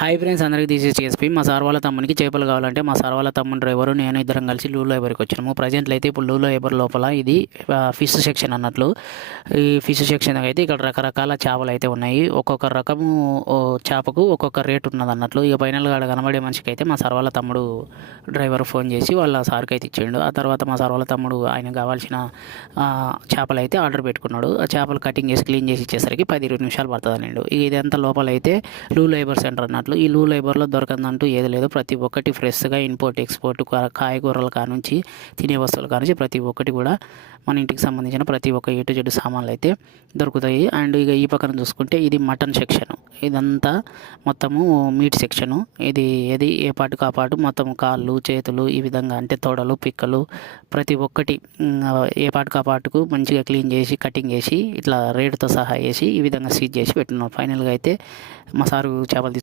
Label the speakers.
Speaker 1: Hi friends అందరికీ తీసి చేసి మా సార్ వాళ్ళ తమ్మునికి చేపలు కావాలంటే మా సార్ వాళ్ళ తమ్ముని డ్రైవరు నేను ఇద్దరం కలిసి లూ లైబర్కి వచ్చినాము ప్రజెంట్లో అయితే ఇప్పుడు లూ లైబర్ లోపల? ఇది ఫిష్ సెక్షన్ అన్నట్లు. ఈ ఫిష్ సెక్షన్ అయితే ఇక్కడ రకరకాల చేపలు అయితే ఉన్నాయి. ఒక్కొక్క రకము చేపకు ఒక్కొక్క రేట్ ఉన్నది అన్నట్లు. ఇక ఫైనల్గా అక్కడ కనబడే మనిషికి అయితే మా సార్ వాళ్ళ తమ్ముడు డ్రైవర్ ఫోన్ చేసి వాళ్ళ సార్కి అయితే ఇచ్చిండు. ఆ తర్వాత మా సార్ వాళ్ళ తమ్ముడు ఆయన కావాల్సిన చేపలు అయితే ఆర్డర్ పెట్టుకున్నాడు. ఆ చేపలు కటింగ్ చేసి క్లీన్ చేసి ఇచ్చేసరికి పది ఇరవై నిమిషాలు పడుతుంది అన్నాడు ఇదంతా లోపల అయితే లూ లైబర్ సెంటర్ అన్నట్లు ఈ లూ లేబర్లో దొరకదంటూ ఏది లేదు. ప్రతి ఒక్కటి ఫ్రెష్గా ఇంపోర్ట్ ఎక్స్పోర్ట్ కాయగూరలు కాయగూరల కానుంచి తినే వస్తువుల కానుంచి ప్రతి ఒక్కటి కూడా మన ఇంటికి సంబంధించిన ప్రతి ఒక్క ఏటు జెడ్ సామాన్లు అయితే దొరుకుతాయి. అండ్ ఇక ఈ పక్కన చూసుకుంటే ఇది మటన్ సెక్షన్. ఇదంతా మొత్తము మీట్ సెక్షను. ఇది ఏది ఏ పాటుకు ఆ పాటు మొత్తం కాళ్ళు చేతులు ఈ విధంగా అంటే తొడలు పిక్కలు ప్రతి ఒక్కటి ఏ పాటుకు ఆ పాటుకు మంచిగా క్లీన్ చేసి కటింగ్ చేసి ఇట్లా రేటుతో సహా వేసి ఈ విధంగా సీజ్ చేసి పెట్టినాం. ఫైనల్గా అయితే మా సారు చేపలు